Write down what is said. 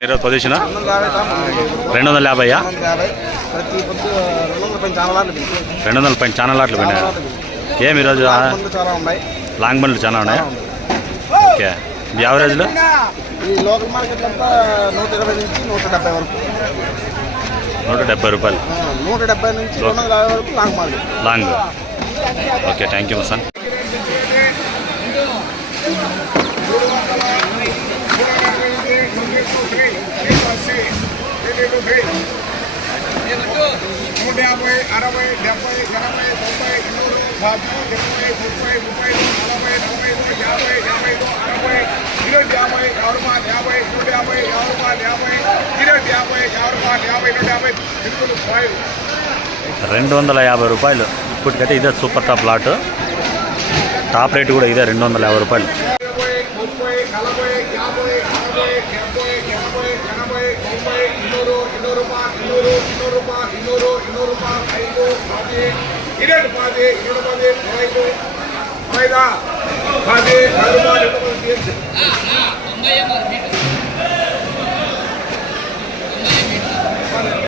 Position 250 200 పైన చాలా లాట్లు పోయినాయి. ఏమి ఈరోజు లాంగ్ బండ్లు చాలా ఉన్నాయి. ఓకే, యావరేజ్లో లోకల్ మార్కెట్ అంతా 120 నుంచి 170 వరకు. 170 రూపాయలు. 170 నుంచి 250 వరకు long market. Long. Okay, thank you మసన్. ₹250 ఇప్పటికైతే ఇదే super top lot. Top rate కూడా ఇదే ₹250. Ada,